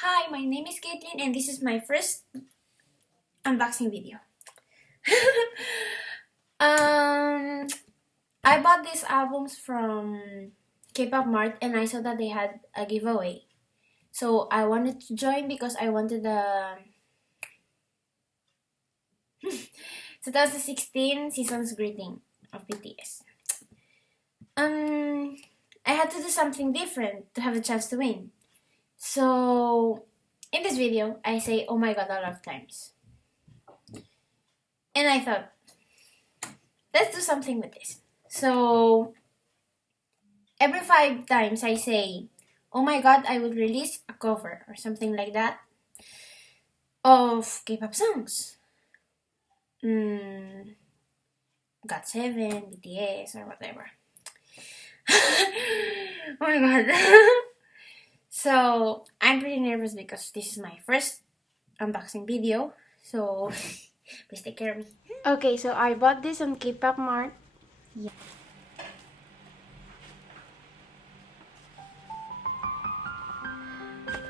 Hi, my name is Caitlin and this is my first unboxing video. I bought these albums from Kpopmart and I saw that they had a giveaway. So I wanted to join because I wanted the 2016 season's greeting of BTS. I had to do something different to have the chance to win. So in this video, I say, oh my god, a lot of times. And I thought, let's do something with this. So every 5 times I say, oh my god, I will release a cover or something like that of K-pop songs. GOT7, BTS, or whatever. Oh my god. So I'm pretty nervous because this is my first unboxing video. So please take care of me. Okay, so I bought this on Kpopmart. Yeah.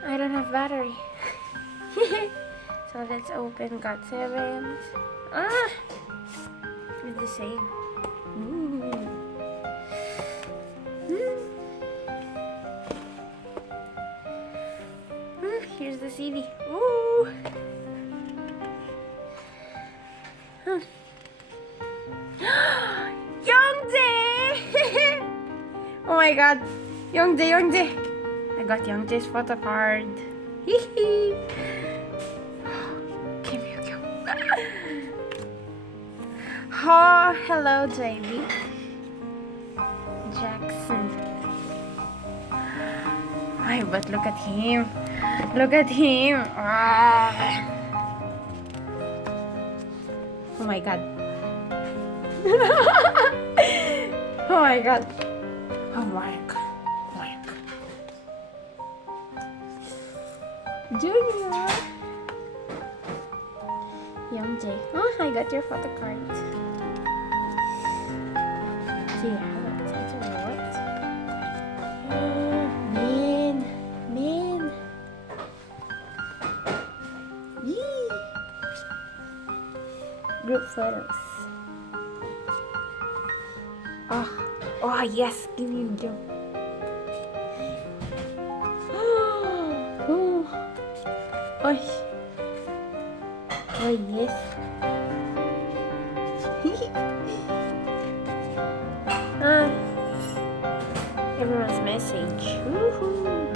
I don't have battery. So let's open GOT7. Ah! It's the same. Here's the CD. Ooh! Youngjae! Oh my god. Youngjae. I got Youngjae's photo card. Hee. Kim Hyo. Oh, hello, JB. Jackson. Ay, but look at him. Look at him. Ah. Oh my god. Oh my god. Oh Mark. Junior. Youngjae. Oh, I got your photo card. Yeah, that's what? Man. Yee. Group photos. Oh yes, give me a jump. Oh yes. Everyone's message. Woohoo!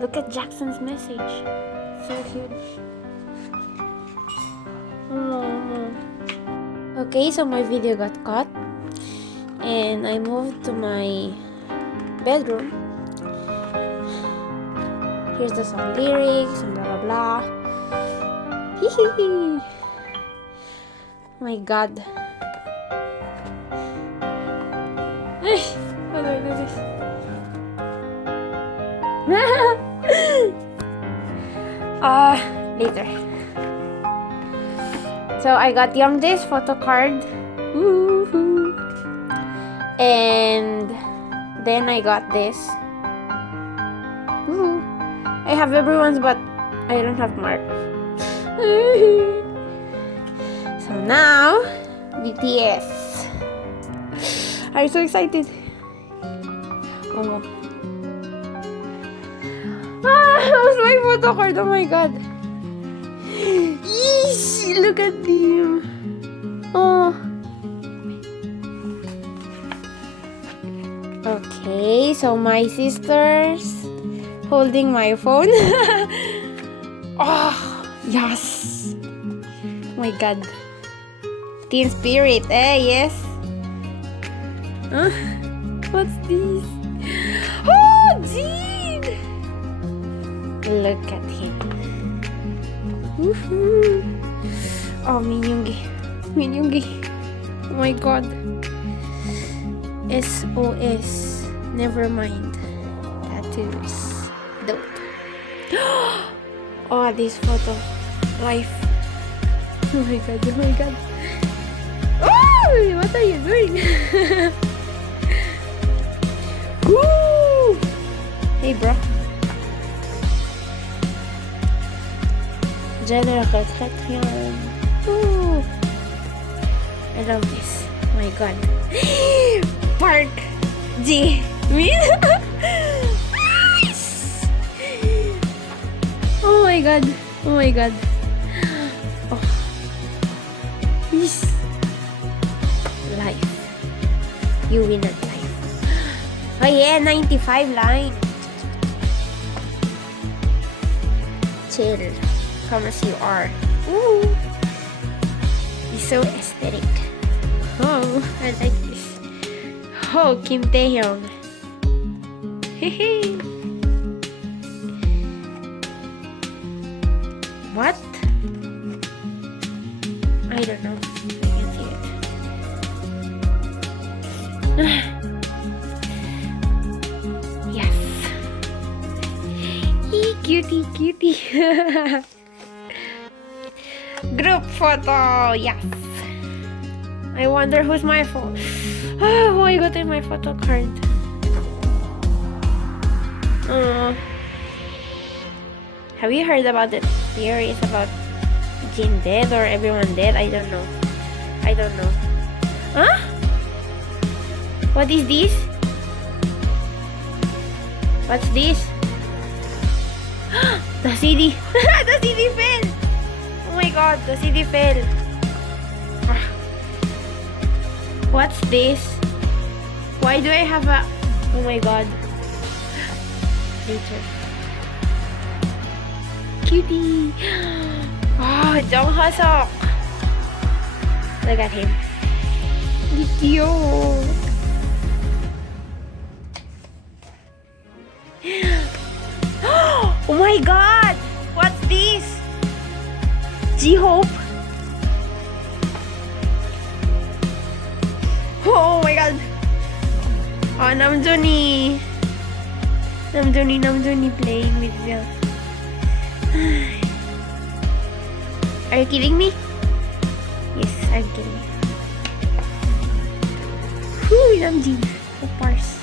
Look at Jackson's message. So huge. Okay, so my video got cut and I moved to my bedroom. Here's the song lyrics and blah blah blah. Hee. Oh my god. How do I do this? Later. So I got Youngjae's photo card. Woohoo! And then I got this. Woohoo! I have everyone's, but I don't have Mark. So now, BTS. Are you so excited? Oh. How's my photo card? Oh my god. Yeesh, look at him. Oh. Okay, so my sisters holding my phone. Oh, yes. Oh my god. Team spirit, yes. Huh? What's this? Oh, Jean! Look at him. Woohoo! Oh, Minyoongi. Oh my god. SOS. Never mind. Tattoos. Dope. Oh, this photo. Life. Oh my god. Oh, what are you doing? Woo! Hey bro. General yan. Woo! I love this. Oh my god. Park G. Oh my god. Oh my god. Oh. Yes. Life. You win at life. Oh yeah, 95 line. Chill. Come as you are. Ooh. It's so aesthetic. Oh, I like this. Oh, Kim Taehyung. Hehe. What? I don't know. I can't see it. Yes. Cutie, cutie. Group photo. Yes. I wonder who's my phone. Oh, I got in my photo card. Have you heard about the theories about Jin dead or everyone dead? I don't know. I don't know. Huh? What is this? What's this? The CD. The CD fell. Oh my god, the CD fell. What's this? Why do I have a... Oh my god. Later. Cutie. Oh, Jung Ha-seok. Look at him. Cute. Oh my god. What's this? J-Hope. Oh my god. Oh, Namjoon playing with them. Are you kidding me? Yes, I'm kidding. Whew, Namjoon. Of course.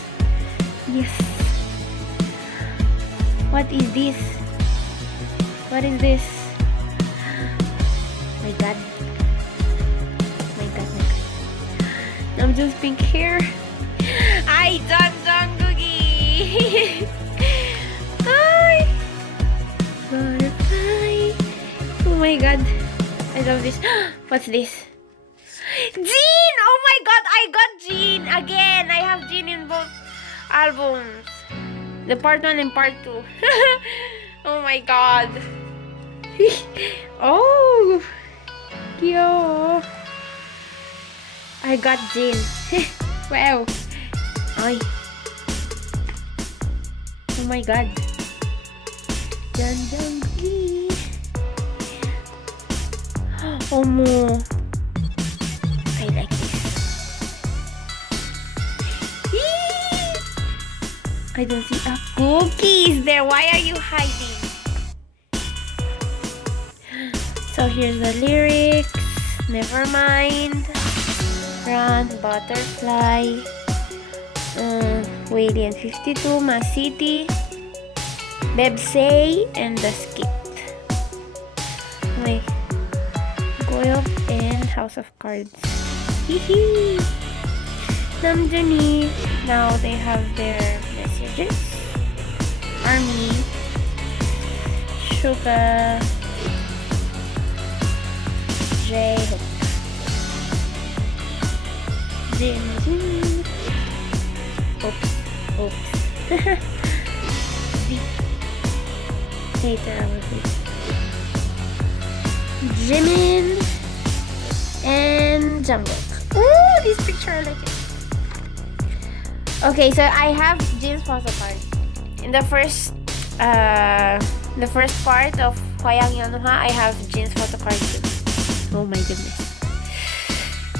Yes. What is this? What is this? My god. My god, my god. Namjoon's pink hair. Ay, Jungkook. Hi. Butterfly. Oh my god. I love this. What's this? Jin! Oh my god, I got Jin again. I have Jin in both albums. The part 1 and part 2. Oh my god. Oh. Cute. I got Jin. Wow. Ay. Oh my god. Jungkook. Oh mo. I like this. I don't see a cookies there. Why are you hiding? So here's the lyrics. Never mind. Run, Butterfly. Walian 52, Ma City. Bebsay, and the Skit. Okay. Goyop and House of Cards. Hehe. Namjoon. Now they have their messages. Army. Suga. J-Hope. Jin. Oops. Oops. Later I will see. Jimin and Jungkook. Ooh, this picture I like it. Okay, so I have Jin's photo card. In the first part of Hwayang Yeonha, I have Jin's photo card too. Oh my goodness.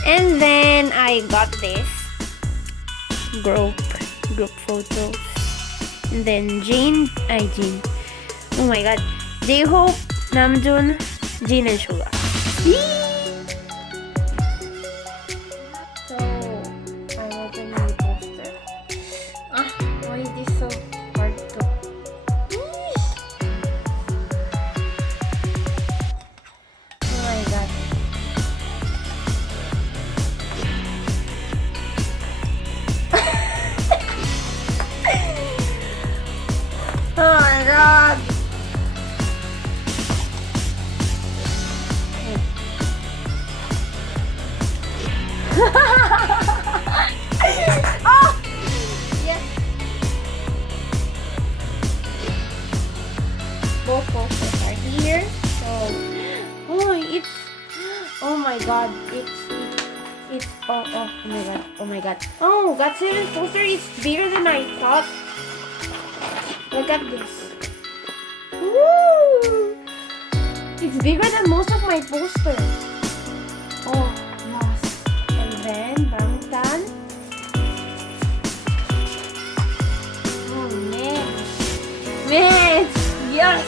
And then I got this group photos. And then Jin. Oh my god. J-Hope, Namjoon, Jin, and Suga. So, I'm opening the poster. Why is this so hard to posters are here. So, oh my god, oh my god. Oh, God7 poster is bigger than I thought. Look at this. Woo! It's bigger than most of my posters. Oh, yes. And then, Bangtan. Oh, man. Man! Yes!